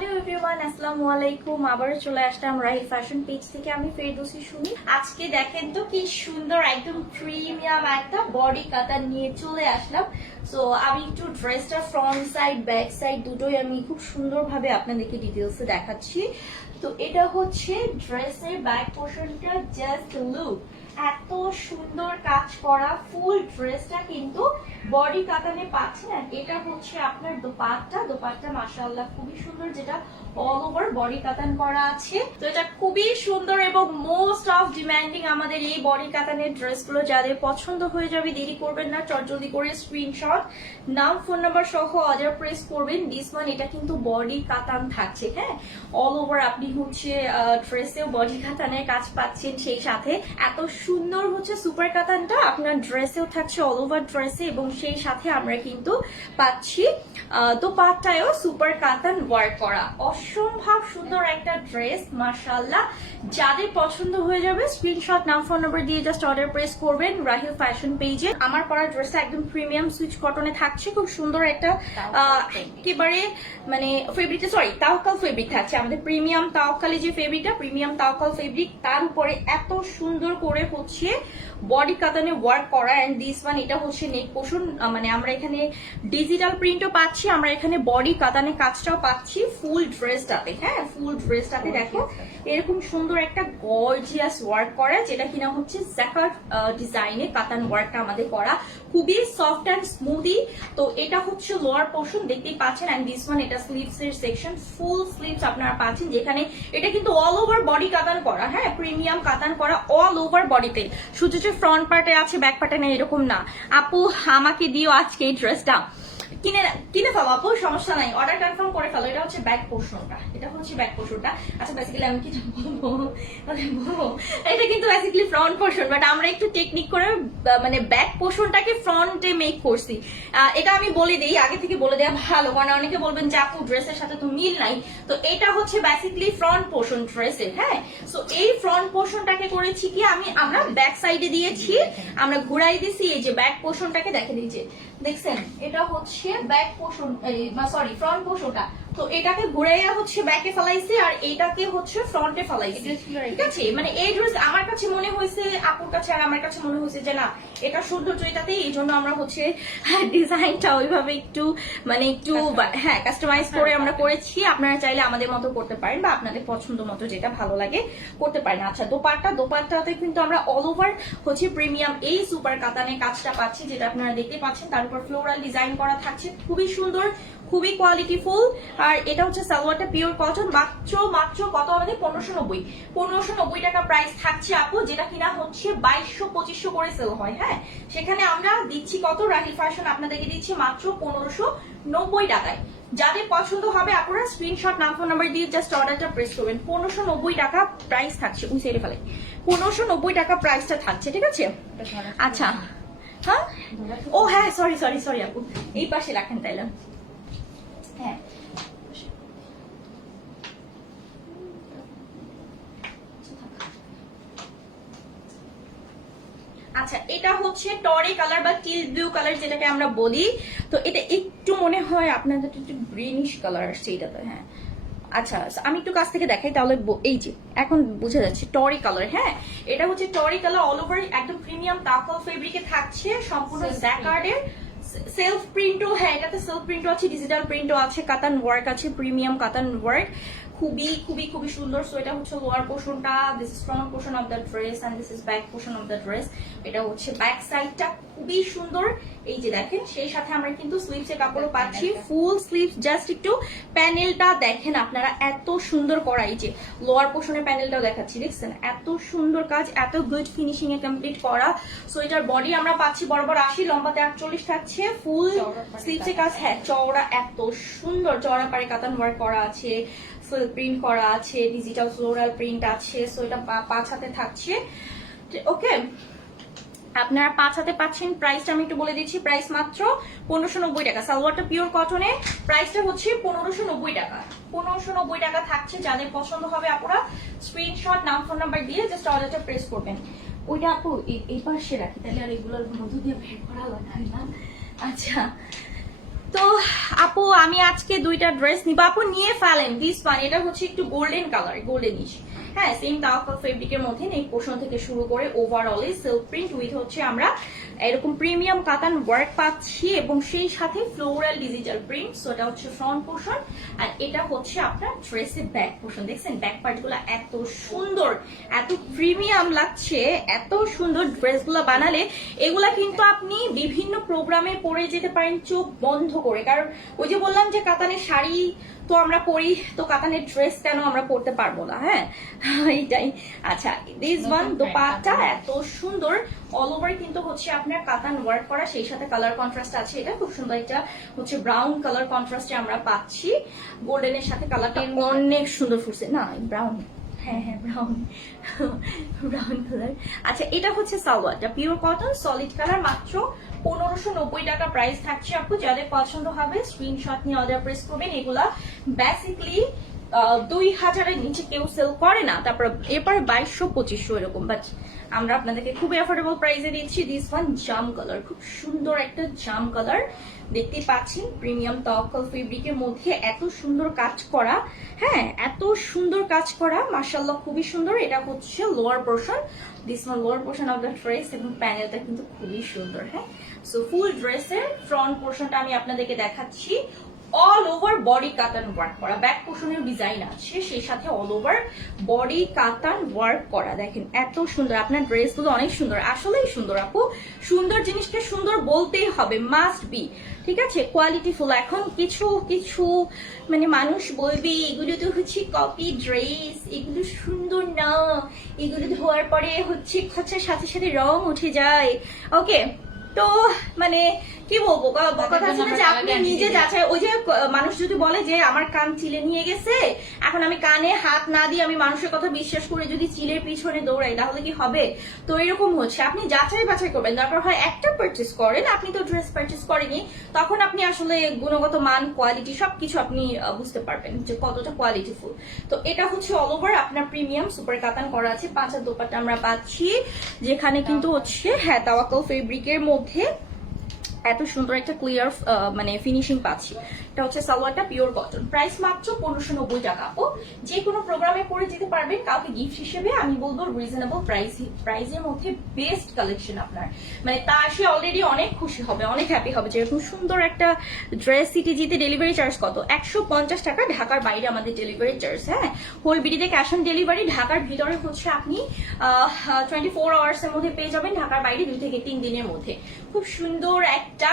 Hello everyone, আসসালামু আলাইকুম। আবারও চলে আসলাম রাহি ফ্যাশন পেজ থেকে। আমি ফেরদৌসী সুমি। আজকে দেখেন তো কি সুন্দর একদম প্রিমিয়াম একটা বডি কাটার নিয়ে চলে আসলাম। সো আমি একটু ড্রেসটা ফ্রন্ট সাইড ব্যাক সাইড দুটোই আমি খুব সুন্দরভাবে আপনাদেরকে ডিটেলসে দেখাচ্ছি। তো এটা হচ্ছে ড্রেসের ব্যাক পোর্শনটা, জাস্ট লুক, এত সুন্দর কাজ করা ফুল ড্রেসটা কিন্তু বডি কাতানে পাচ্ছেন। আর এটা হচ্ছে আপনার দোপাট্টা মাশাআল্লাহ খুবই সুন্দর, যেটা অল ওভার বডি কাতান করা আছে। তো এটা খুবই সুন্দর এবং মোস্ট অফ ডিমান্ডিং আমাদের এই বডি কাতানের ড্রেসগুলো। যাদের পছন্দ হয়ে যাবে দেরি করবেন না, চটজলদি করে স্ক্রিনশট, নাম, ফোন নাম্বার সহ অর্ডার প্রেস করবেন। দিস ওয়ান এটা কিন্তু বডি কাতান থাকছে, হ্যাঁ, অল ওভার আপনি হচ্ছে ড্রেসেও বডি কাতানের কাজ পাচ্ছেন, সেই সাথে এত সুন্দর হচ্ছে সুপার কাতানটা আপনার ড্রেসেও থাকছে, অল ওভার ড্রেসে, এবং সেই সাথে আমরা কিন্তু পাচ্ছি দোপাট্টায়ও সুপার কাতান ওয়ার্ক করা। অসম্ভব সুন্দর একটা ড্রেস মাশাআল্লাহ। যাদের পছন্দ হয়ে যাবে স্ক্রিনশট, নাম, ফোন নাম্বার দিয়ে জাস্ট অর্ডার প্রেস করবেন রাহিল ফ্যাশন পেজে। আমার পরা ড্রেসটা একদম প্রিমিয়াম সুইচ কটনে থাকছে, খুব সুন্দর একটা একেবারে মানে ফেব্রিকটা, সরি তাওকাল ফেব্রিক থাকছে আমাদের। প্রিমিয়াম তাওকালি যে ফেব্রিকটা, প্রিমিয়াম তাওকাল ফেব্রিক, তার উপরে এত সুন্দর করে হচ্ছে বডি কাতানে ওয়ার্ক করা। এন্ড দিস ওয়ান এটা হচ্ছে নেক পোর্শন, মানে আমরা এখানে ডিজিটাল প্রিন্টও পাচ্ছি, আমরা এখানে বডি কাতানে কাজটাও পাচ্ছি ফুল ড্রেসটাতে। হ্যাঁ, ফুল ড্রেসটাতে দেখো এরকম সুন্দর একটা গর্জিয়াস ওয়ার্ক করা, যেটা কিনা হচ্ছে জ্যাকার্ড ডিজাইনে কাতান ওয়ার্কটা আমাদের করা, খুবই সফট অ্যান্ড স্মুদি। তো এটা হচ্ছে লোয়ার পোর্শন দেখতেই পাচ্ছেন। এন্ড দিস ওয়ান এটা স্লিভস এর সেকশন, ফুল স্লিভস আপনারা পাচ্ছেন, যেখানে এটা কিন্তু অল ওভার বডি কাতান করা, হ্যাঁ, প্রিমিয়াম কাতান করা অল ওভার বডিতে। শুধু যে ফ্রন্ট পার্টে আছে ব্যাক পার্টে নেই এরকম না। আপু আমাকে দিও আজকে এই ড্রেসটা, কিনে ফেলো আপু, সমস্যা নাই, অর্ডার কনফার্ম করে ফেলো। এটা হচ্ছে ব্যাক পোর্শনটা, এটা হচ্ছে ব্যাক পোর্শনটা। আচ্ছা বেসিক্যালি আমি কি বলবো, এটা কিন্তু বেসিক্যালি ফ্রন্ট পোর্শন, বাট আমরা একটু টেকনিক করে মানে ব্যাক পোর্শনটাকে ফ্রন্টে মেক করছি। এটা আমি বলে দিই, আগে থেকে বলে দেওয়া ভালো, কারণ অনেকে বলবেন যে আপু ড্রেসের সাথে তো মিল নাই। তো এটা হচ্ছে বেসিক্যালি ফ্রন্ট পোর্শন ড্রেসের, হ্যাঁ। সো এই ফ্রন্ট পোর্শনটাকে করেছি কি আমরা ব্যাক সাইডে দিয়েছি, আমরা ঘুরাই দিছি, এই যে ব্যাক পোর্শনটাকে দেখে দিয়েছি, দেখছেন, এটা হচ্ছে ব্যাক পোর্শন, সরি ফ্রন্ট পোর্শনটা। তো এটাকে ঘুরাইয়া হচ্ছে ব্যাকে ফেলাইছি, আর এইটাকে হচ্ছে ফ্রন্টে ফেলাইছি, ঠিক আছে। মানে এই ড্রেস আমার কাছে মনে হয়েছে, আপুর কাছে আর আমার কাছে মনে হয়েছে যে না, এটা সৌন্দর্য এটাতে, এই জন্য আমরা হচ্ছে ডিজাইনটা ওইভাবে একটু মানে একটু হ্যাঁ কাস্টমাইজ করে আমরা করেছি। আপনারা চাইলে আমাদের মতো করতে পারেন, বা আপনাদের পছন্দ মতো যেটা ভালো লাগে করতে পারেন। আচ্ছা দোপাট্টাতে কিন্তু আমরা অল ওভার হচ্ছে প্রিমিয়াম এই সুপার কাতানের কাজটা পাচ্ছি, যেটা আপনারা দেখতে পাচ্ছেন। তার উপর ফ্লোরাল ডিজাইন করা থাকছে, খুবই সুন্দর, খুবই কোয়ালিটিফুল। আর এটা হচ্ছে সালোয়ারটা পিওর কটন, মাত্র কত আমাদের 1590 টাকা প্রাইস থাকছে আপু, যেটা কিনা হচ্ছে 2200-2500 করে সেল হয়, হ্যাঁ। সেখানে আমরা দিচ্ছি কত, রাহিল ফ্যাশন আপনাদেরকে দিচ্ছি মাত্র 1590 টাকায়। যাদের পছন্দ হবে আপনারা স্ক্রিনশট, নাম, ফোন নাম্বার দিয়ে জাস্ট অর্ডারটা প্রেস করবেন। 1590 টাকা প্রাইস থাকছে, ওই সাইডে ফেলে 1590 টাকা প্রাইসটা থাকছে, ঠিক আছে। আচ্ছা হ্যাঁ, ও হ্যাঁ, সরি আপু, এই পাশে রাখেন তাইলে, হ্যাঁ। আচ্ছা এটা হচ্ছে টরে কালার বা টিল ব্লু কালার যেটাকে আমরা বলি। তো এটা একটু মনে হয় আপনাদের একটু গ্রিনিশ কালার আসছে এটাতে, হ্যাঁ। আচ্ছা আমি একটু কাছ থেকে দেখাই তাহলে, এই যে এখন বোঝা যাচ্ছে টরি কালার, হ্যাঁ। এটা হচ্ছে টরি কালার, অল ওভার একদম প্রিমিয়াম তাওকাল ফেব্রিকে থাকছে, সম্পূর্ণ জ্যাকার্ডের সেলফ প্রিন্টও, হ্যাঁ এটাতে সেলফ প্রিন্টও আছে, ডিজিটাল প্রিন্টও আছে, কাতান ওয়ার্ক আছে, প্রিমিয়াম কাতান ওয়ার্ক, খুবই সুন্দর। সো এটা হচ্ছে লোয়ার পোর্শনটা, this is front portion of the dress, and this is back portion of the dress. এটা হচ্ছে ব্যাক সাইডটা, খুবই সুন্দর, এই যে দেখেন। সেই সাথে আমরা কিন্তু স্লিভসের কাপড়ও পাচ্ছি, ফুল স্লিভস। জাস্ট একটু প্যানেলটা দেখেন আপনারা, এত সুন্দর করা, এই যে লোয়ার পোর্শনের প্যানেলটাও দেখাচ্ছি, দেখছেন এত সুন্দর কাজ, এত গুড ফিনিশিং এ কমপ্লিট করা। সো এটার বডি আমরা পাচ্ছি বরাবর 80, লম্বাতে 48 থাকছে, ফুল স্লিভসের কাজ, হ্যাঁ চওড়া, এত সুন্দর চওড়া পারে কাতান ওয়ার্ক করা আছে, ফুল প্রিন্ট করা আছে, ডিজিটাল ফ্লোরাল প্রিন্ট আছে। সো এটা 5 হাতে থাকছে, ওকে। আপনারা 5 হাতে পাচ্ছেন। প্রাইসটা আমি একটু বলে দিচ্ছি, প্রাইস মাত্র 1590 টাকা। সালোয়ারটা পিওর কটনে, প্রাইসটা হচ্ছে 1590 টাকা, 1590 টাকা থাকছে। যাদের পছন্দ হবে আপনারা স্ক্রিনশট, নাম, ফোন নাম্বার দিয়ে জাস্ট অর্ডারটা প্রেস করবেন। ওইটা আপু এই পাশে রাখি তাহলে আর এগুলোর মধ্য দিয়ে বের করা লাগবে না। আচ্ছা তো আপু আমি আজকে দুইটা ড্রেস নিব, আপু নিয়ে ফেলেন দিস ওয়ান। এটা হচ্ছে একটু গোল্ডেন কালার, গোল্ডেনিশ, হ্যাঁ সেম তাওয়াক্কাল ফেব্রিকের মধ্যে নেক পোর্শন থেকে শুরু করে ওভারঅল সিল্ক প্রিন্ট উইথ হচ্ছে আমরা এরকম প্রিমিয়াম কাতান ওয়ার্ক পাচ্ছি এবং সেই সাথে ফ্লোরাল ডিজিটাল প্রিন্ট। সো এটা হচ্ছে ফ্রন্ট পোর্শন আর এটা হচ্ছে আপনার ড্রেসের ব্যাক পোর্শন। দেখছেন ব্যাক পার্টগুলো এত সুন্দর, এত প্রিমিয়াম লাগছে, এত সুন্দর ড্রেসগুলো বানালে এগুলা কিন্তু আপনি বিভিন্ন প্রোগ্রামে পরে যেতে পারেন চোখ বন্ধ করে। কারণ ওই যে বললাম যে কাতানের শাড়ি তো আমরা পরি, তো কাতানের ড্রেস কেন আমরা পরতে পারবো না, হ্যাঁ এইটাই। আচ্ছা দিস ওয়ান দোপাট্টা এত সুন্দর, অল ওভার কিন্তু হচ্ছে আপনার কাতান ওয়ার্ক করা, সেই সাথে কালার কন্ট্রাস্ট আছে। এটা খুব সুন্দর, এটা হচ্ছে ব্রাউন কালার কন্ট্রাস্টে আমরা পাচ্ছি, গোল্ডেনের সাথে কালারটা অনেক সুন্দর ফুটছে না, ব্রাউন, হ্যাঁ হ্যাঁ ব্রাউন, ব্রাউন কালার। আচ্ছা এটা হচ্ছে সালোয়ারটা পিওর কটন সলিড কালার, মাত্র 1590 টাকা প্রাইস থাকছে আপু। যাদের পছন্দ হবে স্ক্রিনশট নিয়ে অর্ডার প্রেস করবেন। এগুলা বেসিকলি 2000-এর নিচে কেউ সেল করে না, তারপর এরপরে 2200-2500 এরকম, বাট আমরা আপনাদেরকে খুবই অ্যাফোর্ডেবল প্রাইসে দিচ্ছি। দিস ওয়ান জাম কালার, খুব সুন্দর একটা জাম কালার দেখতে পাচ্ছেন, প্রিমিয়াম তাওয়াক্কাল ফেব্রিকের মধ্যে এত সুন্দর কাজ করা, হ্যাঁ এত সুন্দর কাজ করা, মাশাআল্লাহ খুবই সুন্দর। এটা হচ্ছে lower portion, this one lower portion of the dress এবং প্যানেলটা কিন্তু খুবই সুন্দর, হ্যাঁ। সো ফুল ড্রেসের ফ্রন্ট পোর্শনটা আমি আপনাদেরকে দেখাচ্ছি, অল ওভার বডি কাতান ওয়ার্ক করা, ব্যাক পোর্শনের ডিজাইন আছে, সেই সাথে অল ওভার বডি কাতান ওয়ার্ক করা। দেখেন এত সুন্দর, আপনার ড্রেসগুলো অনেক সুন্দর, আসলেই সুন্দর আপু। সুন্দর জিনিসকে সুন্দর বলতেই হবে, মাস্ট বি, ঠিক আছে, কোয়ালিটি ফুল। এখন কিছু কিছু মানে মানুষ বলবে এগুলো তো হচ্ছে কপি ড্রেস, এগুলো সুন্দর না, এগুলো ধোয়ার পরে হচ্ছে খরচার সাথে সাথে রং উঠে যায়। ওকে, তো মানে কি বলবো, কথা ছিল যে আপনি নিজে যাচাই, ওই যে মানুষ যদি বলে যে আমার কান চিলে নিয়ে গেছে, এখন আমি কানে হাত না দিয়ে আমি মানুষের কথা বিশ্বাস করে যদি চিলের পিছনে দৌড়াই তাহলে কি হবে? তো এরকম হচ্ছে, আপনি যাচাই বাছাই করবেন, তারপর হয় একটা পারচেস করেন। আপনি তো ড্রেস পারচেস করেনি, তখন আপনি আসলে গুণগত মান, কোয়ালিটি সবকিছু আপনি বুঝতে পারবেন যে কতটা কোয়ালিটিফুল। তো এটা হচ্ছে অল ওভার আপনার প্রিমিয়াম সুপার কাতান করা আছে, পাঁচার দোপাট্টা আমরা পাচ্ছি, যেখানে কিন্তু হচ্ছে হ্যাঁ তাওয়াক্কাল ফেব্রিকের মধ্যে এত সুন্দর একটা ক্লিয়ার মানে ফিনিশিং পাচ্ছি। এটা হচ্ছে সালোয়ারটা পিওর কটন, প্রাইস মাত্র 1590 টাকা। ও যে কোনো প্রোগ্রামে পরে যেতে পারবেন, কাউকে গিফট হিসেবে আমি বলবো রিজনেবল প্রাইসের মধ্যে বেস্ট কালেকশন আপনার, মানে তা সে অলরেডি অনেক খুশি হবে, অনেক হ্যাপি হবে যে এরকম সুন্দর একটা ড্রেস। সিটিজিতে ডেলিভারি চার্জ কত? 150 টাকা, ঢাকার বাইরে আমাদের ডেলিভারি চার্জ, হ্যাঁ হোল বিডিতে ক্যাশ অন ডেলিভারি। ঢাকার ভিতরে হচ্ছে আপনি 24 আওয়ার্স এর মধ্যে পেয়ে যাবেন, ঢাকার বাইরে 2 থেকে 3 দিনের মধ্যে। খুব সুন্দর একটা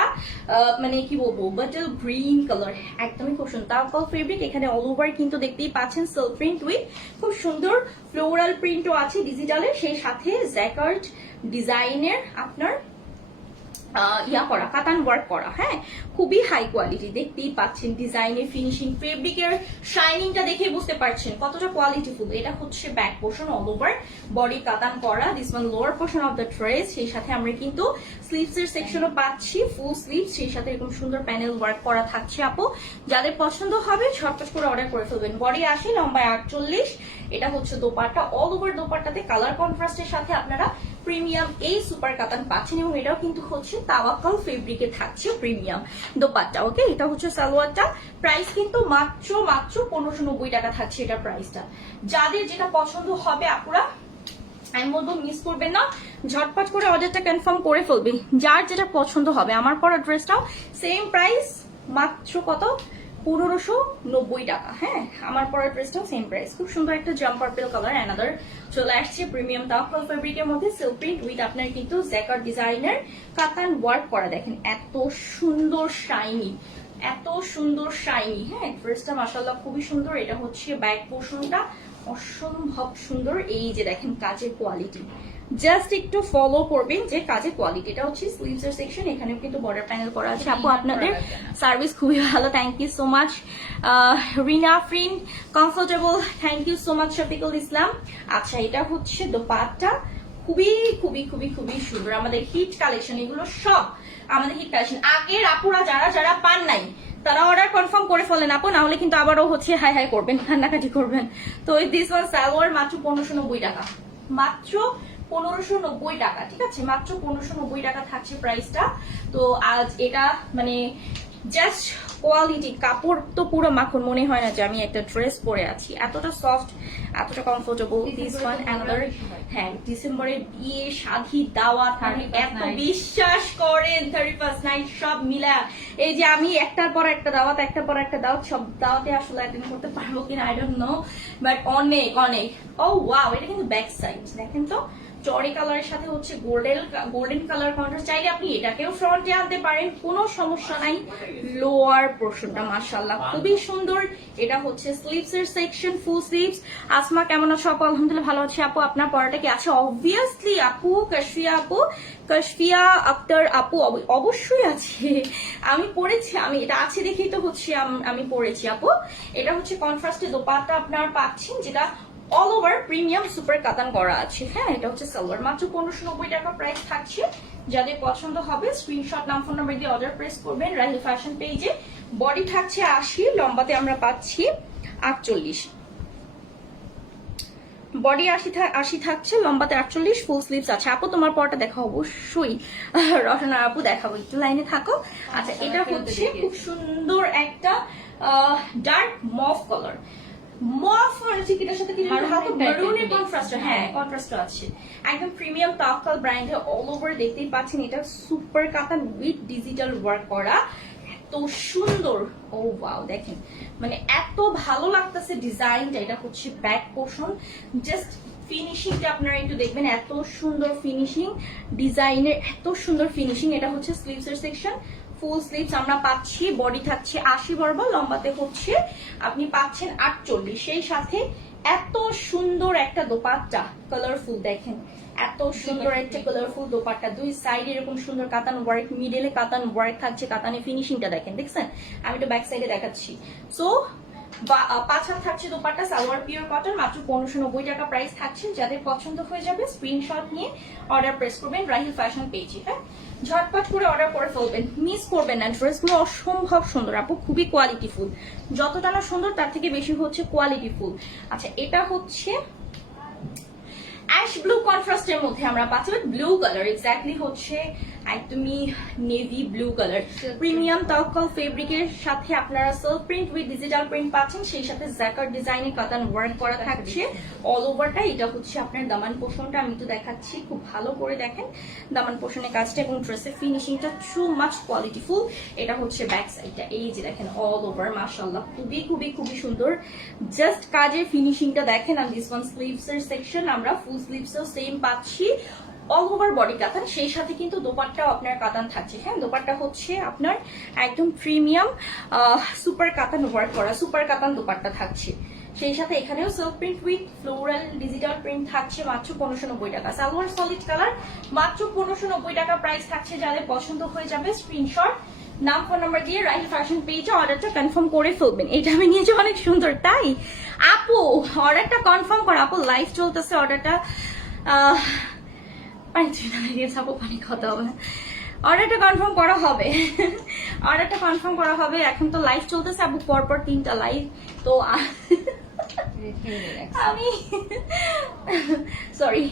মানে কি বলবো বাটল গ্রিন কালার, একদমই খুব সুন্দর তাওয়াক্কাল ফেব্রিক। এখানে অল ওভার কিন্তু দেখতেই পাচ্ছেন সিল্ক প্রিন্ট উইথ খুব সুন্দর ফ্লোরাল প্রিন্টও আছে ডিজিটালের, সেই সাথে জ্যাকার্ড ডিজাইনের আপনার ইয়া করা, কাতান ওয়ার্ক করা, হ্যাঁ খুবই হাই কোয়ালিটি। দেখতেই পাচ্ছেন ডিজাইনের ফিনিশিং, ফেব্রিকের শাইনিংটা দেখে বুঝতে পারছেন কতটা কোয়ালিটিফুল। এটা হচ্ছে back portion, all over body কাতান করা, this one lower portion of the dress, সেই সাথে আমরা কিন্তু স্লিভস এর সেকশনও পাচ্ছি, ফুল স্লিভস, সেই সাথে এরকম সুন্দর প্যানেল ওয়ার্ক করা থাকছে। আপু যাদের পছন্দ হবে ঝটপট করে অর্ডার করে ফেলবেন। বডি 80, লম্বা 48। এটা হচ্ছে দোপাট্টা, অল ওভার দোপাট্টাতে কালার কন্ট্রাস্টের সাথে আপনারা প্রিমিয়াম এই সুপার কাতান পাচ্ছেন এবং এটাও কিন্তু হচ্ছে তাওয়াক্কাল ফেব্রিকে থাকছে প্রিমিয়াম দোপাট্টা। ওকে, এটা হচ্ছে সালোয়ারটা, প্রাইস কিন্তু মাত্র 1590 টাকা থাকছে এটা প্রাইসটা। যাদের যেটা পছন্দ হবে আপুরা আমি বলবো মিস করবেন না, ঝটপট করে অর্ডারটা কনফার্ম করে ফেলবেন, যার যেটা পছন্দ হবে। আমার পরা ড্রেসটাও সেম প্রাইস, মাত্র কত? 1590 টাকা, হ্যাঁ আমার পরা ড্রেসটাও সেম প্রাইস। খুব সুন্দর একটা জাম্প পার্পল কালার অ্যানাদার চলে আসছে প্রিমিয়াম তাওয়াক্কাল ফেব্রিকের মধ্যে, সিল্ক প্রিন্ট উইথ আপনার কিন্তু জ্যাকার্ড ডিজাইনের কাতান ওয়ার্ক করা। দেখেন এত সুন্দর শাইনি, এত সুন্দর শাইনি, হ্যাঁ ড্রেসটা মাশাআল্লাহ খুবই সুন্দর। এটা হচ্ছে ব্যাক পোর্শনটা অসম্ভব সুন্দর, এই যে দেখেন কাজের কোয়ালিটি, জাস্ট একটু ফলো করবেন যে কাজের কোয়ালিটি। এটা হচ্ছে স্লিভস এর সেকশন, এখানেও কিন্তু বর্ডার প্যানেল করা আছে। আপু আপনাদের সার্ভিস খুবই ভালো, thank you so much. Rina ফ্রিন comfortable, thank you so much Shafiqul Islam. আচ্ছা এটা হচ্ছে দোপাট্টা, খুবই খুবই খুবই খুবই সুন্দর, আমাদের হিট কালেকশন, এগুলো সব আমাদের হিট কালেকশন। আগের আপুরা যারা যারা পান নাই তারা অর্ডার কনফার্ম করে ফেলেন আপু, না হলে কিন্তু আবারও হচ্ছে হাই হাই করবেন, কান্নাকাটি করবেন। তো দিস ওয়ান সালোয়ার মাত্র 1590 টাকা, মাত্র 1590 টাকা, ঠিক আছে মাত্র 1590 টাকা থাকছে প্রাইসটা। তো আজ এটা মানে জাস্ট কোয়ালিটি, কাপড় তো পুরো মাখন, মনে হয় না যে আমি একটা ড্রেস পরে আছি, এতটা সফট, এতটা কমফোর্টেবল। দিস ওয়ান অ্যানাদার, হ্যাঁ ডিসেম্বরে বিয়ে শাদী দাওয়াত, মানে এত বিশ্বাস করেন 31st নাইট সব মিলা, এই যে আমি একটার পর একটা দাওয়াত, একটার পর একটা দাওয়াত, সব দাওয়াতে আসলে অ্যাটেন্ড করতে পারবো কিনা আই ডোন্ট নো, বাট অনেক অনেক। ও ওয়াও, এটা কিন্তু ব্যাক সাইড দেখেন তো, চরি কালারের সাথে হচ্ছে গোল্ডেন কালার কন্ট্রাস্ট। চাইলে আপনি এটাকেও ফ্রন্টে আনতে পারেন, কোনো সমস্যা নাই। লোয়ার পোর্শনটা মাশাআল্লাহ খুবই সুন্দর। এটা হচ্ছে স্লিভস এর সেকশন, ফুল স্লিভস। আসমা কেমন আছো আপু? আলহামদুলিল্লাহ ভালো আছি আপু। আপনার পড়াটা কি আছে? অবভিয়াসলি আপু, কাশফিয়া আপু, কাশফিয়া আক্তার আপু অবশ্যই আছে, আমি পড়েছি, আমি এটা আছে দেখেই তো হচ্ছে আমি পড়েছি আপু। এটা হচ্ছে কন্ট্রাস্টে দোপাট্টা আপনারা পাচ্ছেন, যেটা অল ওভার প্রিমিয়াম সুপার কাতান করা আছে। হ্যাঁ, এটা হচ্ছে সালোয়ার, মাত্র 1590 টাকা প্রাইস থাকছে। যাদের পছন্দ হবে স্ক্রিনশট, নাম ফোন নাম্বার দিয়ে অর্ডার প্রেস করবেন রাহিল ফ্যাশন পেজে। বডি থাকছে 80, লম্বাতে আমরা পাচ্ছি 48, বডি 80 থাকছে, লম্বাতে 48, ফুল স্লিভস আছে। আপু তোমার পরটা দেখা অবশ্যই, রসনা আপু দেখাবো, একটু লাইনে থাকো। আচ্ছা, এটা হচ্ছে খুব সুন্দর একটা ডার্ক মফ কালার, মফ ঠিক এটার সাথে কিছু হালকা মেরুনের কন্ট্রাস্ট, হ্যাঁ কন্ট্রাস্ট আছে। একদম প্রিমিয়াম তাওয়াক্কাল ব্র্যান্ডে অল ওভার দেখতেই পাচ্ছেন। এটা সুপার কাতান উইথ ডিজিটাল ওয়ার্ক করা, এত সুন্দর। ও ওয়াও, দেখেন মানে এত ভালো লাগতেছে ডিজাইনটা। এটা হচ্ছে ব্যাক পোর্শন, জাস্ট ফিনিশিংটা আপনারা একটু দেখবেন, এত সুন্দর ফিনিশিং ডিজাইনের, এত সুন্দর ফিনিশিং। এটা হচ্ছে স্লিভস এর সেকশন, ফুল স্লিভস আমরা পাচ্ছি। বডি থাকছে 80 বরাবর, লম্বাতে হচ্ছে আপনি পাচ্ছেন 48। সেই সাথে এত সুন্দর একটা দোপাট্টা, কালারফুল দেখেন, এত সুন্দর একটা কালারফুল দোপাট্টা, দুই সাইড এরকম সুন্দর কাতান ওয়ার্ক, মিডলে কাতান ওয়ার্ক থাকছে। কাতানের ফিনিশিংটা দেখেন, দেখছেন? আমি তো ব্যাক সাইডে দেখাচ্ছি। সো 5 হাত থাকছে দোপাট্টা, সালোয়ার পিওর কটন, মাত্র 1590 টাকা প্রাইস থাকছে। যাদের পছন্দ হয়ে যাবে স্ক্রিনশট নিয়ে অর্ডার প্রেস করবেন রাহিল ফ্যাশন পেজে। হ্যাঁ, ঝটপট করে অর্ডার করে ফেলবেন, মিস করবেন না। ড্রেসগুলো অসম্ভব সুন্দর আপু, খুবই কোয়ালিটিফুল, যতটা না সুন্দর তার থেকে বেশি হচ্ছে কোয়ালিটিফুল। আচ্ছা, এটা হচ্ছে অ্যাশ ব্লু কন্ট্রাস্টের মধ্যে আমরা পাচ্ছি, ব্লু কালার এক্স্যাক্টলি হচ্ছে একদমই navy blue colour. Premium Tawakkal ফেব্রিকের সাথে আপনারা self print with digital print পাচ্ছেন, সেই সাথে জ্যাকার্ড ডিজাইনে কাতান ওয়ার্ক করা থাকছে অল ওভারটা। এটা হচ্ছে আপনার দামান পোর্শনটা, আমি তো দেখাচ্ছি, খুব ভালো করে দেখেন দামান পোর্শনের কাজটা এবং ড্রেসের ফিনিশিংটা টু মাচ কোয়ালিটিফুল। এটা হচ্ছে ব্যাক সাইডটা, এই যে দেখেন অল ওভার মাশাআল্লাহ খুবই খুবই খুবই সুন্দর। জাস্ট কাজের ফিনিশিংটা দেখেন। আর দিস ওয়ান স্লিভস এর সেকশন, আমরা ফুল স্লিভসও সেম পাচ্ছি, অল ওভার বডি কাতান, সেই সাথে কিন্তু দোপাট্টাও আপনার কাতান থাকছে। হ্যাঁ, দোপাট্টা হচ্ছে আপনার একদম প্রিমিয়াম সুপার কাতান ওয়ার্ক করা, সুপার কাতান দোপাট্টা থাকছে। সেই সাথে এখানেও self print with floral digital print থাকছে, মাত্র 1590 টাকা। সালোয়ার সলিড কালার, মাত্র 1590 টাকা প্রাইস থাকছে। যাদের পছন্দ হয়ে যাবে স্ক্রিনশট, নাম ফোন নাম্বার দিয়ে রাহিল ফ্যাশন পেজে অর্ডারটা কনফার্ম করে ফেলবেন। এটা আমি নিয়েছি, অনেক সুন্দর তাই আপু, অর্ডারটা কনফার্ম করা আপু, লাইভ চলতেছে, অর্ডারটা অর্ডারটা কনফার্ম করা হবে, অর্ডারটা কনফার্ম করা হবে। এখন তো লাইভ চলতেছে আপু, পরপর 3টা লাইভ, তো আমি সরি।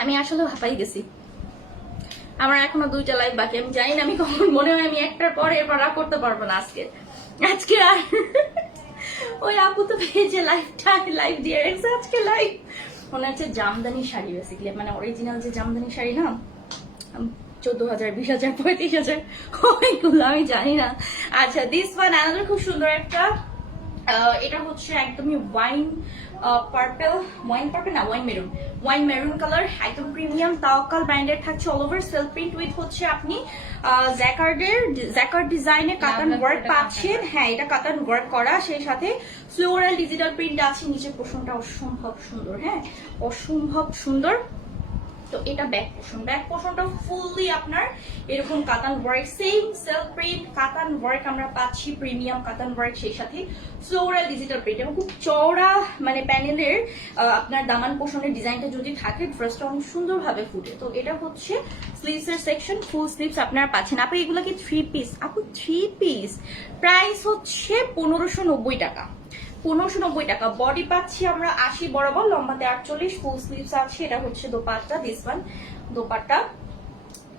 আমি আসলে হাঁপাই গেছি, আমার এখনো 2টা লাইভ বাকি। আমি জানি না আমি কখন, মনে হয় আমি একটার পরে এরপর আর করতে পারবো না আজকে আর ওই আপু তো পেয়েছে লাইভ দিয়ে রেখেছে আজকে লাইভ। মনে হচ্ছে জামদানি শাড়ি, বেসিক্যালি মানে অরিজিনাল যে জামদানি শাড়ি না, 14,000, 20,000, 35,000 ওইগুলো আমি জানি না। আচ্ছা, দিস ওয়ান আনাদার খুব সুন্দর একটা, এটা হচ্ছে একদমই ওয়াইন পার্পল না, ওয়াইন মেরুন কালার, একদম প্রিমিয়াম তাওয়াক্কাল ব্র্যান্ডের থাকছে। All over self print with হচ্ছে আপনি জ্যাকার্ড ডিজাইনে কাতান ওয়ার্ক পাচ্ছেন। হ্যাঁ, এটা কাতান ওয়ার্ক করা, সেই সাথে ফ্লোরাল ডিজিটাল প্রিন্ট আছে। নিচের পোর্শনটা অসম্ভব সুন্দর, হ্যাঁ অসম্ভব সুন্দর। তো এটা ব্যাক পোর্শনটা ফুললি আপনার এরকম কাতান ওয়ার্ক, সেম সেলফ প্রিন্ট কাতান ওয়ার্ক আমরা পাচ্ছি, প্রিমিয়াম কাতান ওয়ার্ক, সেই সাথে ফ্লোরাল ডিজিটাল প্রিন্ট এবং খুব চওড়া মানে প্যানেলের আপনার দামান পোর্শনের ডিজাইনটা যদি থাকে, ড্রেসটা অনেক সুন্দরভাবে ফুটে। তো এটা হচ্ছে স্লিভস এর সেকশন, ফুল স্লিভস আপনারা পাচ্ছেন। আপনি এগুলো কি 3 পিস আপু? 3 পিস প্রাইস হচ্ছে 1590 টাকা, 1590 টাকা। বডি পাচ্ছি আমরা 80 বরাবর, লম্বাতে 48, ফুল স্লিভস আছে। এটা হচ্ছে দোপাট্টা, দিস ওয়ান দোপাট্টা,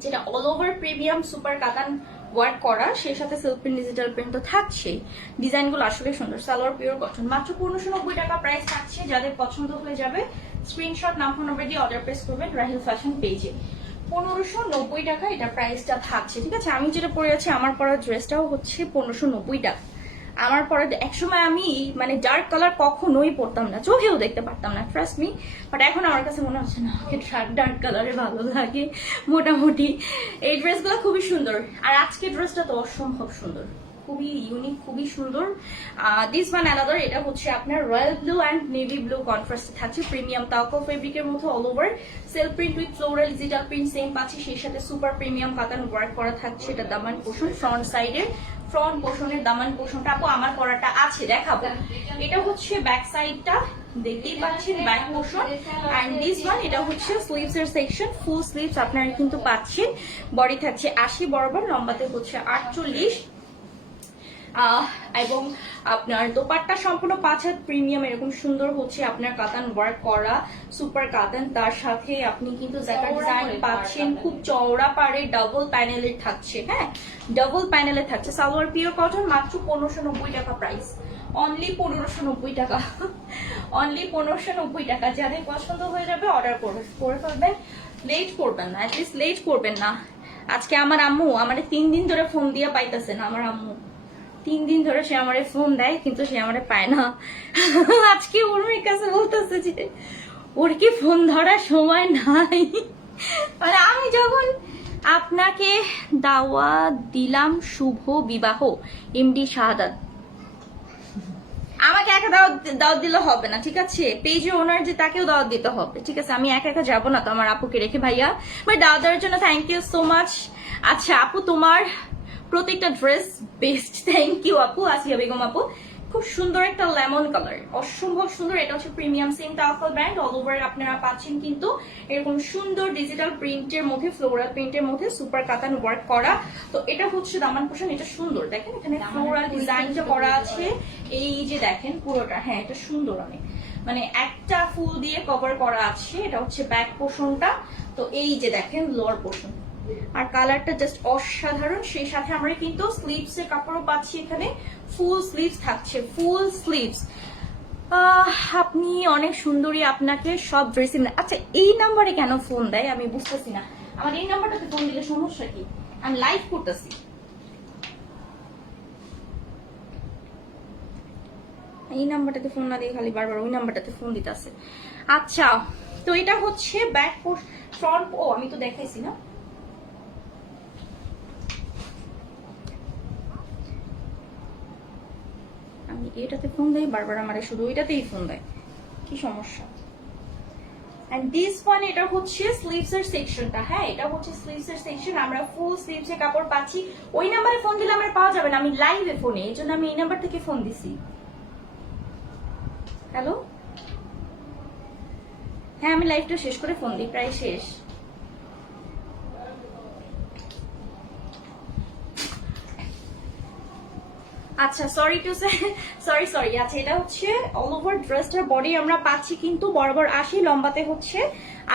যেটা অল ওভার প্রিমিয়াম সুপার কাতান ওয়ার্ক করা, সেই সাথে সিল্ক প্রিন্ট ডিজিটাল প্রিন্ট তো থাকছেই। ডিজাইনগুলো আসলে সুন্দর। সালোয়ার পিওর কটন, মাত্র 1590 টাকা প্রাইস থাকছে। যাদের পছন্দ হয়ে যাবে স্ক্রিনশট, নাম ফোন নাম্বার দিয়ে অর্ডার প্লেস করবেন রাহিল ফ্যাশন পেজে। 1590 টাকা এটা প্রাইসটা থাকছে, ঠিক আছে। আমি যেটা পরে আছি, আমার পরা ড্রেসটাও হচ্ছে 1590 টাকা। আমার পরে একসময় আমি মানে ডার্ক কালার কখনোই পরতাম না, চোখেও দেখতে পারতাম না, ট্রাস্ট মি। বাট এখন আমার কাছে মনে হচ্ছে না, ডার্ক কালারে ভালো লাগে মোটামুটি। এই ড্রেসগুলো খুবই সুন্দর, আর আজকে ড্রেসটা তো অসম্ভব সুন্দর, খুবই ইউনিক, খুবই সুন্দর। দিস ওয়ান আলাদা, এটা হচ্ছে আপনার royal blue and navy blue কন্ট্রাস্টে থাকছে। প্রিমিয়াম তাওকো ফেব্রিকের মধ্যে all over self print with floral digital print same পাচ্ছি, সেই সাথে সুপার প্রিমিয়াম কাতান ওয়ার্ক করা থাকছে। এটা দামান পোর্শন, ফ্রন্ট সাইডের ফ্রন্ট পোর্শনের দামান পোর্শনটা আপু আমার পরাটা আছে, দেখাবো। এটা হচ্ছে ব্যাক সাইডটা, দেখতেই পাচ্ছেন back portion. And this one, এটা হচ্ছে স্লিভস এর সেকশন, ফুল স্লিভস আপনারা কিন্তু পাচ্ছেন। বডি থাকছে 80 বরাবর, লম্বাতে হচ্ছে 48, এবং আপনার দোপাট্টা সম্পূর্ণ 5 হাত প্রিমিয়াম এরকম সুন্দর হচ্ছে আপনার কাতান ওয়ার্ক করা, সুপার কাতান। তার সাথে আপনি কিন্তু জ্যাকেট ডিজাইন পাচ্ছেন, খুব চওড়া পাড়ে ডাবল প্যানেলের থাকছে, হ্যাঁ ডাবল প্যানেলের থাকছে। সালোয়ার পিওর কটন, মাত্র 1590 টাকা প্রাইস, অনলি 1590 টাকা, অনলি 1590 টাকা। যাদের পছন্দ হয়ে যাবে অর্ডার করে ফেলবেন, লেট করবেন না, অ্যাটলিস্ট লেট করবেন না। আজকে আমার আম্মু আমারে 3 দিন ধরে ফোন দিয়ে পাইতেছে না, আমার আম্মু 3 দিন ধরে সে আমারে ফোন দেয়, কিন্তু সে আমারে পায় না। আজকে ওর কাছে বলতেছে যে ওর কি ফোন ধরার সময় নাই। মানে আমি যখন আপনাকে দাওয়াত দিলাম শুভ বিবাহ এমডি শাহাদাত, আমাকে একা দাওয়াত দিলে হবে না, ঠিক আছে। পেজের ওনার যে তাকেও দাওয়াত দিতে হবে, ঠিক আছে। আমি একা একা যাবো না তো আমার আপুকে রেখে। ভাইয়া বাট দাওয়াত দেওয়ার জন্য থ্যাংক ইউ সো মাচ। আচ্ছা আপু, তোমার প্রত্যেকটা ড্রেস বেস্ট, থ্যাংক ইউ আপু। আসিয়া বেগম আপু, খুব সুন্দর একটা লেমন কালার, অসম্ভব সুন্দর। এটা হচ্ছে premium same Tawakkal brand, all over আপনারা পাচ্ছেন কিন্তু এরকম সুন্দর ডিজিটাল প্রিন্টের মধ্যে, ফ্লোরাল প্রিন্টের মধ্যে সুপার কাতান ওয়ার্ক করা। তো এটা হচ্ছে দামান পোর্শন, এটা সুন্দর, দেখেন এখানে ফ্লোরাল ডিজাইনটা করা আছে, এই যে দেখেন পুরোটা, হ্যাঁ এটা সুন্দর অনেক, মানে একটা ফুল দিয়ে কভার করা আছে। এটা হচ্ছে ব্যাক পোর্শনটা, তো এই যে দেখেন লোয়ার পোর্শন, আর কালারটা জাস্ট অসাধারণ। সেই সাথে আমরা কিন্তু স্লিভস এর কাপড়ও পাচ্ছি, এখানে ফুল স্লিভস থাকছে, ফুল স্লিভস। আপনি অনেক সুন্দরী, আপনাকে সব ড্রেসিং। আচ্ছা এই নাম্বারে কেন ফোন দেয় আমি বুঝতেছি না, আমার এই নাম্বারটাতে ফোন দিলে সমস্যা কি? আমি লাইভ করতেছি, এই নাম্বারটাতে ফোন না দিয়ে খালি বারবার ওই নাম্বারটাতে ফোন দিতে আছে। আচ্ছা তো এটা হচ্ছে ব্যাক ফ্রন্ট, ও আমি তো দেখাইছি না, আমি এটাতে ফোন দেই বারবার, আমার শুধু ওইটাতেই ফোন দেয়, কি সমস্যা? এন্ড দিস ওয়ান, এটা হচ্ছে স্লিভস এর সেকশনটা, হ্যাঁ এটা হচ্ছে স্লিভস এর সেকশন। আমরা ফুল স্লিভস এর কাপড় পাচ্ছি। ওই নাম্বারে ফোন দিলে আমার পাওয়া যাবে না, আমি লাইভে ফোনে, এই জন্য আমি এই নাম্বার থেকে ফোন দিছি। হ্যালো, হ্যাঁ আমি লাইভটা শেষ করে ফোন দিই, প্রায় শেষ। আচ্ছা সরি টু সে, সরি। আচ্ছা এটা হচ্ছে অল ওভার ড্রেসটার বডি আমরা পাচ্ছি কিন্তু বরাবর 80, লম্বাতে হচ্ছে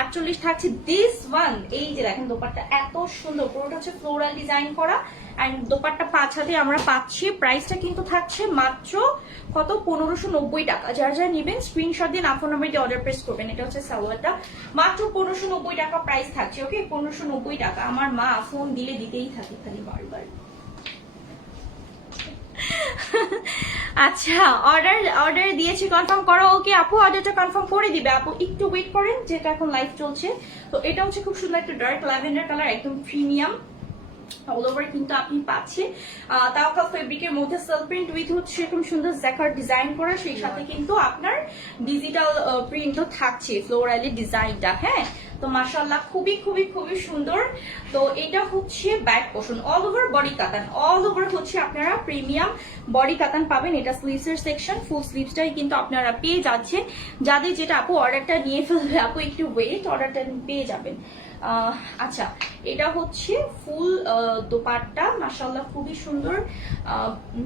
48 থাকছে। দিস ওয়ান, এই যে দেখেন দোপাট্টা এত সুন্দর, পুরোটা হচ্ছে ফ্লোরাল ডিজাইন করা, এন্ড দোপাট্টা 5 হাতে আমরা পাচ্ছি। প্রাইসটা কিন্তু থাকছে মাত্র কত, 1590 টাকা। যারা যারা নেবেন স্ক্রিনশট দিয়ে নাম ফোন নাম্বার দিয়ে অর্ডার প্লেস করবেন। এটা হচ্ছে সালোয়ারটা, মাত্র 1590 টাকা প্রাইস থাকছে, ওকে 1590 টাকা। আমার মা ফোন দিলে দিতেই থাকে খালি বারবার। আচ্ছা অর্ডার দিয়েছি, কনফার্ম করো। ওকে আপু অর্ডারটা কনফার্ম করে দিবে আপু, একটু ওয়েট করেন, যেটা এখন লাইভ চলছে। তো এটা হচ্ছে খুব সুন্দর একটা ডার্ক ল্যাভেন্ডার কালার, একদম প্রিমিয়াম অল ওভার কিন্তু আপনি পাচ্ছেন। তাওয়াক্কাল ফেব্রিকের মধ্যে সেলফ প্রিন্ট উইথ হচ্ছে এরকম সুন্দর জ্যাকার্ড ডিজাইন করা, সেই সাথে কিন্তু আপনার ডিজিটাল প্রিন্টও থাকছে, ফ্লোরালি ডিজাইনটা, হ্যাঁ তো মাশাআল্লাহ খুবই খুবই খুবই সুন্দর। তো এটা হচ্ছে back portion, all over body কাতান, অল ওভার হচ্ছে আপনারা প্রিমিয়াম বডি কাতান পাবেন। এটা স্লিভস এর সেকশন, ফুল স্লিভসটাই কিন্তু আপনারা পেয়ে যাচ্ছেন। যাদের যেটা আপু অর্ডারটা নিয়ে ফেলবে আপু একটু ওয়েট, অর্ডারটা পেয়ে যাবেন। আচ্ছা এটা হচ্ছে ফুল দোপাট্টা, মাশাআল্লাহ খুবই সুন্দর।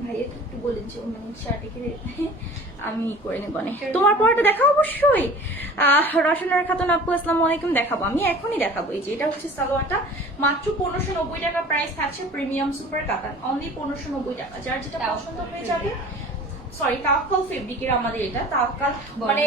ভাইয়া একটু বলেন যে মানে শার্টে আমি করে নেব না, তোমার পরটা দেখা অবশ্যই। রসনার খাতুন আপু আসসালামু আলাইকুম, দেখাবো আমি এখনই দেখাবো। এই যে এটা হচ্ছে সালোয়ারটা, মাত্র 1590 টাকা প্রাইস থাকছে, প্রিমিয়াম সুপার কাতান, অনলি 1590 টাকা। যার যেটা পছন্দ হয়ে যাবে, সরি তাওয়াক্কাল ফেব্রিকের আমাদের এটা, তাওয়াক্কাল মানে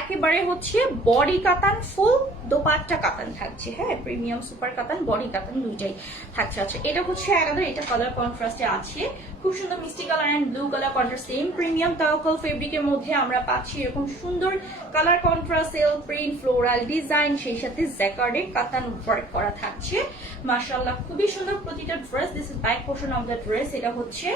একেবারে হচ্ছে বডি কাতান, ফুল দোপাট্টা কাতান থাকছে। হ্যাঁ, প্রিমিয়াম সুপার কাতান, বডি কাতান দুইটাই থাকছে। আচ্ছা, এটা হচ্ছে আলাদা, এটা কালার কন্ট্রাস্টে আছে, খুব সুন্দর মিষ্টি colour and blue colour contrast. Same premium Tawakkal ফেব্রিকের মধ্যে আমরা পাচ্ছি এরকম সুন্দর colour contrast, self print, floral design, সেই সাথে জ্যাকার্ডে কাতান ওয়ার্ক করা থাকছে। মাশাআল্লাহ খুবই সুন্দর প্রতিটা dress. This is back portion of the dress. এটা হচ্ছে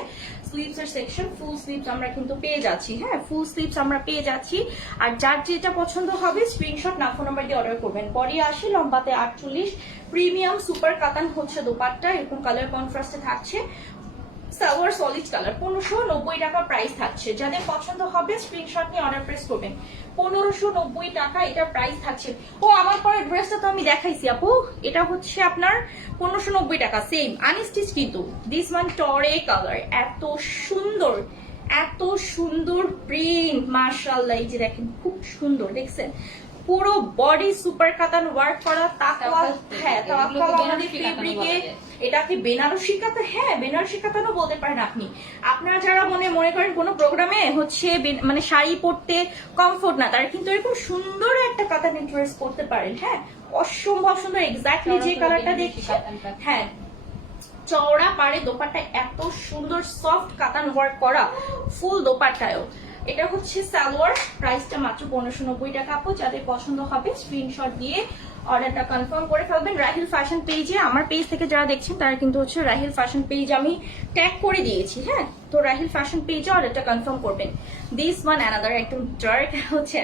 স্লিভস এর সেকশন, ফুল স্লিভস আমরা কিন্তু পেয়ে যাচ্ছি। হ্যাঁ, ফুল স্লিভস আমরা পেয়ে যাচ্ছি। আর যার যেটা পছন্দ হবে স্ক্রিনশট না ফোন নাম্বার দিয়ে অর্ডার করবেন। বডি 80, লম্বাতে 48, প্রিমিয়াম সুপার কাতান হচ্ছে দোপাট্টা, এরকম কালার কন্ট্রাস্টে থাকছে। সালোয়ার সলিড কালার, 1590 টাকা প্রাইস থাকছে। যাদের পছন্দ হবে স্ক্রিনশট নিয়ে অর্ডার প্রেস করবেন। 1590 টাকা এটা প্রাইস থাকছে। ও আমার পরে ড্রেসটা তো আমি দেখাইছি আপু, এটা হচ্ছে আপনার 1590 টাকা, সেম আনস্টিচ কিন্তু। দিস ওয়ান টরে কালার, এত সুন্দর, এত সুন্দর প্রিন্ট, মাশাআল্লাহ। এই যে দেখেন খুব সুন্দর, দেখছেন পুরো বডি সুপার কাতান ওয়ার্ক করা। তাওয়াক্কাল, হ্যাঁ তাওয়াক্কাল আমাদের ফেব্রিকে। এটা কি বেনারসি কাতান? হ্যাঁ, বেনারসি কাতানও বলতে পারেন আপনি। আপনারা যারা মনে করেন কোনো প্রোগ্রামে হচ্ছে মানে শাড়ি পরতে কমফোর্ট না, তারা কিন্তু এরকম সুন্দর একটা কাতানের ড্রেস পরতে পারেন। হ্যাঁ, অসম্ভব সুন্দর, এক্স্যাক্টলি যে কালারটা দেখছি। হ্যাঁ, চওড়া পাড়ে দোপাট্টা, এত সুন্দর সফট কাতান ওয়ার্ক করা ফুল দোপাট্টায়ও। এটা হচ্ছে সালোয়ার, প্রাইসটা মাত্র 1590 টাকা। আপু যাদের পছন্দ হবে স্ক্রিনশট দিয়ে অর্ডারটা কনফার্ম করে ফেলবেন। রাহিল ফ্যাশন পেজে, আমার পেজ থেকে যারা দেখছেন তারা কিন্তু হচ্ছে রাহিল ফ্যাশন পেজ আমি ট্যাগ করে দিয়েছি। হ্যাঁ, তো রাহিল ফ্যাশন পেজে অর্ডারটা কনফার্ম করবেন। দিস ওয়ান অ্যানাদার একদম ডার্ক হচ্ছে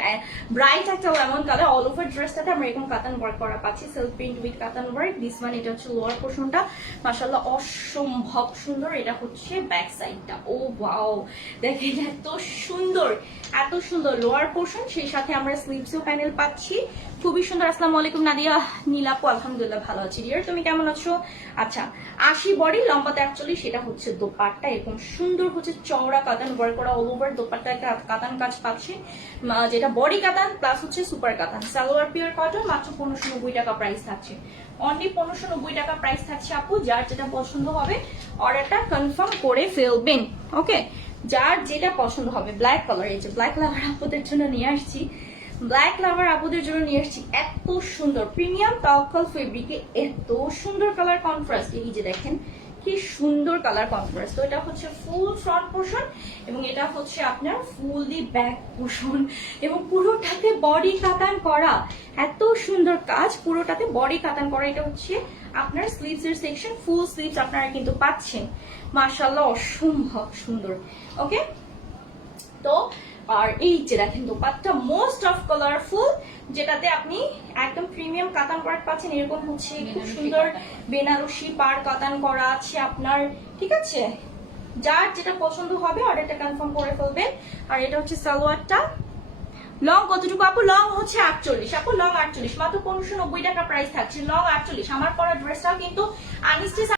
ব্রাইট একটা লেমন কালার, অল ওভার ড্রেসটাতে আমরা এরকম কাতান ওয়ার্ক করা পাচ্ছি, সেলফ প্রিন্ট উইথ কাতান ওয়ার্ক। দিস ওয়ান, এটা হচ্ছে লোয়ার পোর্শনটা, মাশাআল্লাহ অসম্ভব সুন্দর। এটা হচ্ছে ব্যাক সাইডটা, ও ওয়াও দেখেন এত সুন্দর, এত সুন্দর লোয়ার পোর্শন, সেই সাথে আমরা স্লিভসও প্যানেল পাচ্ছি, খুবই সুন্দর। আসসালামু আলাইকুম নাদিয়া নীলাপু, আলহামদুলিল্লাহ ভালো আছি ডিয়ার, তুমি কেমন আছো? আচ্ছা, 80 বডি, লম্বাতে 48, এটা হচ্ছে দোপাট্টা, এরকম সুন্দর হচ্ছে চওড়া কাতান ওয়ার্ক করা, অল ওভার দোপাট্টা একটা কাতান কাজ পাচ্ছে, যেটা বডি কাতান প্লাস হচ্ছে সুপার কাতান। সালোয়ার পিওর কটন, মাত্র 1590 টাকা প্রাইস থাকছে, অনলি 1590 টাকা প্রাইস থাকছে। আপু যার যেটা পছন্দ হবে অর্ডারটা কনফার্ম করে ফেলবেন। ওকে, যার যেটা পছন্দ হবে। ব্ল্যাক কালার, এই যে ব্ল্যাক লাভার আপুদের জন্য নিয়ে আসছি, ব্ল্যাক লাভার আপুদের জন্য নিয়ে আসছি এত সুন্দর প্রিমিয়াম তাওয়াক্কাল ফেব্রিকে, এত সুন্দর কালার কন্ট্রাস্ট। এই যে দেখেন কি সুন্দর কালার কন্ট্রাস্ট। তো এটা হচ্ছে ফুল ফ্রন্ট পোর্শন এবং এটা হচ্ছে আপনার ফুললি ব্যাক পোর্শন, এবং পুরোটাতে বডি কাতান করা, এত সুন্দর কাজ, পুরোটাতে বডি কাতান করা। এটা হচ্ছে আপনার স্লিভস এর সেকশন, ফুল স্লিভস আপনারা কিন্তু পাচ্ছেন, মাশাআল্লাহ অসম্ভব সুন্দর। ওকে, তো আর এই যে দেখেন দোপাট্টা মোস্ট অফ কালারফুল, যেটাতে আপনি একদম প্রিমিয়াম কাতান ওয়ার্ক পাচ্ছেন, এরকম হচ্ছে খুব সুন্দর বেনারসি পার কাতান করা আছে আপনার। ঠিক আছে, যার যেটা পছন্দ হবে অর্ডারটা কনফার্ম করে ফেলবেন। আর এটা হচ্ছে সালোয়ারটা, লং কতটুকু আপু? লং হচ্ছে 48 আপু, লং 48, মাত্র 1590 টাকা প্রাইস থাকছে, লং 48। আমার পরা ড্রেসটাও কিন্তু আনস্টিচ